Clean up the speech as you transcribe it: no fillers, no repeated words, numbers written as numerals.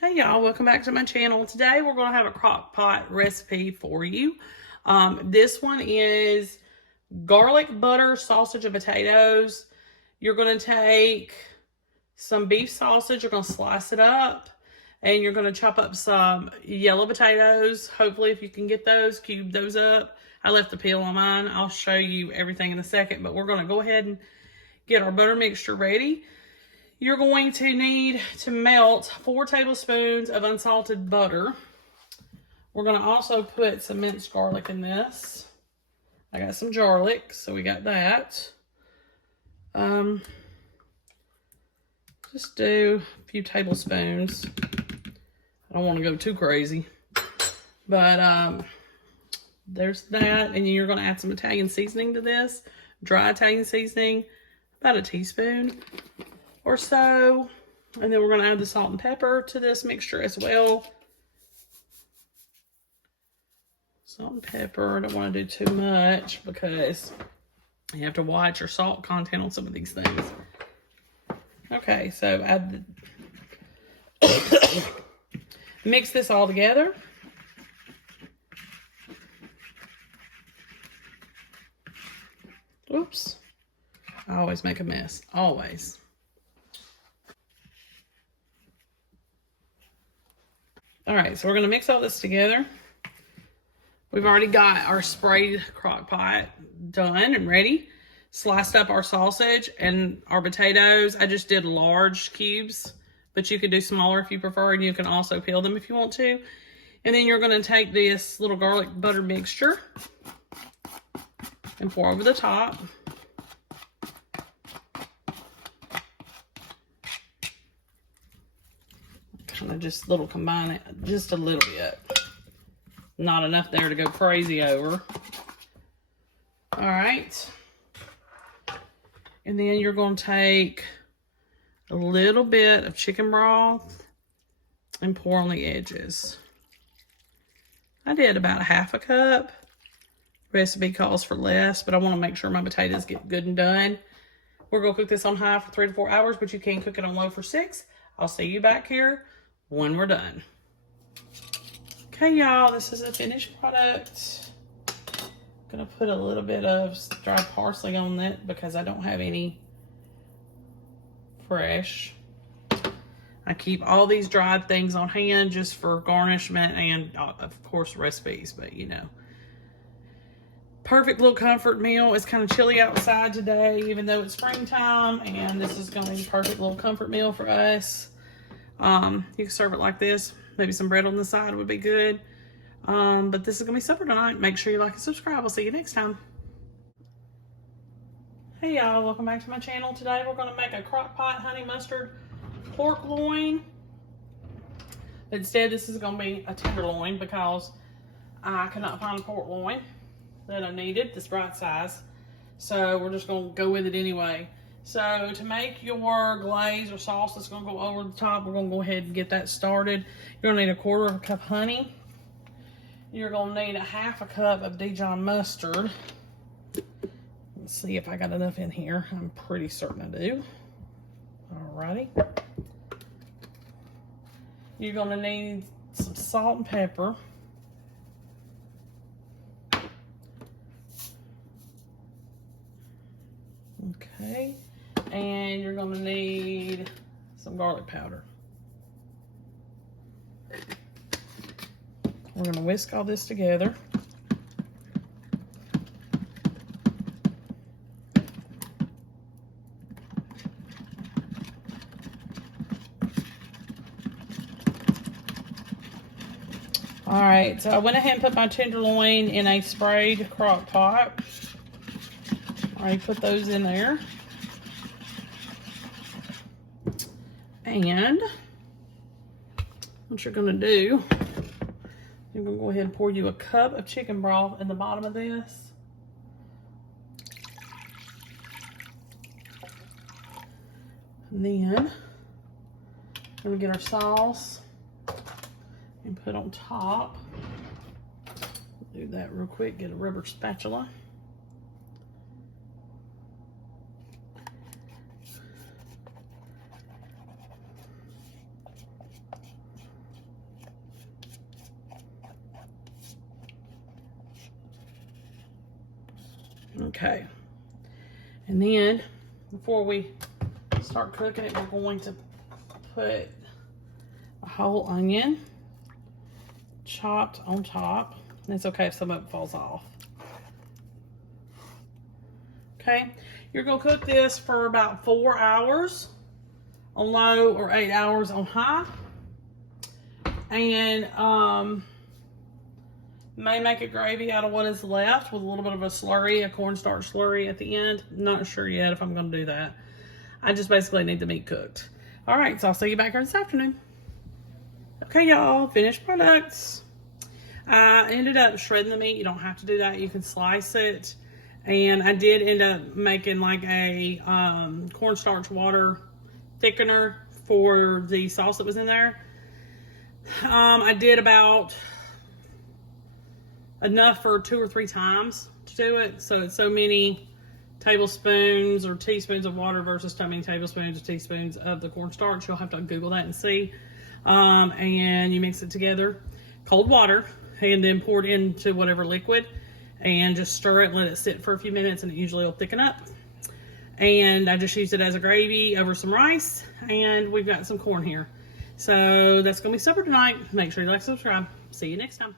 Hey y'all, welcome back to my channel. Today we're going to have a crock pot recipe for you. This one is garlic butter sausage and potatoes. You're going to take some beef sausage, you're going to slice it up, and you're going to chop up some yellow potatoes. Hopefully if you can get those, cube those up. I left the peel on mine. I'll show you everything in a second, but we're going to go ahead and get our butter mixture ready. You're going to need to melt 4 tablespoons of unsalted butter. We're going to also put some minced garlic in this. I got some garlic, so we got that. Just do a few tablespoons. I don't want to go too crazy. But there's that. And you're going to add some Italian seasoning to this. Dry Italian seasoning, about a teaspoon or so. And then we're going to add the salt and pepper to this mixture as well. Salt and pepper. I don't want to do too much because you have to watch your salt content on some of these things. Okay, so add the mix this all together. Oops. I always make a mess. Always. All right, so we're going to mix all this together. We've already got our sprayed crock pot done and ready. Sliced up our sausage and our potatoes. I just did large cubes, but you could do smaller if you prefer, and you can also peel them if you want to. And then you're going to take this little garlic butter mixture and pour over the top. Kind of just combine it just a little bit. Not enough there to go crazy over. All right. And then you're going to take a little bit of chicken broth and pour on the edges. I did about a half a cup. Recipe calls for less, but I want to make sure my potatoes get good and done. We're going to cook this on high for 3 to 4 hours, but you can cook it on low for 6. I'll see you back here when we're done. Okay, y'all, this is a finished product. I'm gonna put a little bit of dried parsley on it because I don't have any fresh. I keep all these dried things on hand just for garnishment and of course recipes, but you know. Perfect little comfort meal. It's kind of chilly outside today, even though it's springtime, and this is gonna be a perfect little comfort meal for us. You can serve it like this. Maybe some bread on the side would be good. But this is going to be supper tonight. Make sure you like and subscribe. I'll see you next time. Hey y'all, welcome back to my channel. Today we're going to make a crock pot honey mustard pork loin. Instead, this is going to be a tenderloin because I could not find a pork loin that I needed, this right size. So we're just going to go with it anyway. So to make your glaze or sauce that's going to go over the top, we're going to go ahead and get that started. You're going to need 1/4 cup honey. You're going to need 1/2 cup of Dijon mustard. Let's see if I got enough in here. I'm pretty certain I do. Alrighty. You're going to need some salt and pepper. Okay. And you're going to need some garlic powder. We're going to whisk all this together. All right, so I went ahead and put my tenderloin in a sprayed crock pot. All right, put those in there. And what you're going to do, you're going to go ahead and pour you a cup of chicken broth in the bottom of this. And then we're going to get our sauce and put on top. Do that real quick, get a rubber spatula. Okay. And then, before we start cooking it, we're going to put a whole onion chopped on top. And it's okay if some of it falls off. Okay, you're gonna cook this for about 4 hours on low or 8 hours on high. And may make a gravy out of what is left with a little bit of a slurry, a cornstarch slurry at the end. Not sure yet if I'm gonna do that. I just basically need the meat cooked. All right, so I'll see you back here this afternoon. Okay, y'all, finished products. I ended up shredding the meat. You don't have to do that. You can slice it. And I did end up making like a cornstarch water thickener for the sauce that was in there. I did about enough for 2 or 3 times to do it. So it's so many tablespoons or teaspoons of water versus so many tablespoons or teaspoons of the cornstarch. You'll have to Google that and see. And you mix it together, cold water, and then pour it into whatever liquid and just stir it and let it sit for a few minutes, and it usually will thicken up. And I just used it as a gravy over some rice, and we've got some corn here. So that's gonna be supper tonight. Make sure you like and subscribe. See you next time.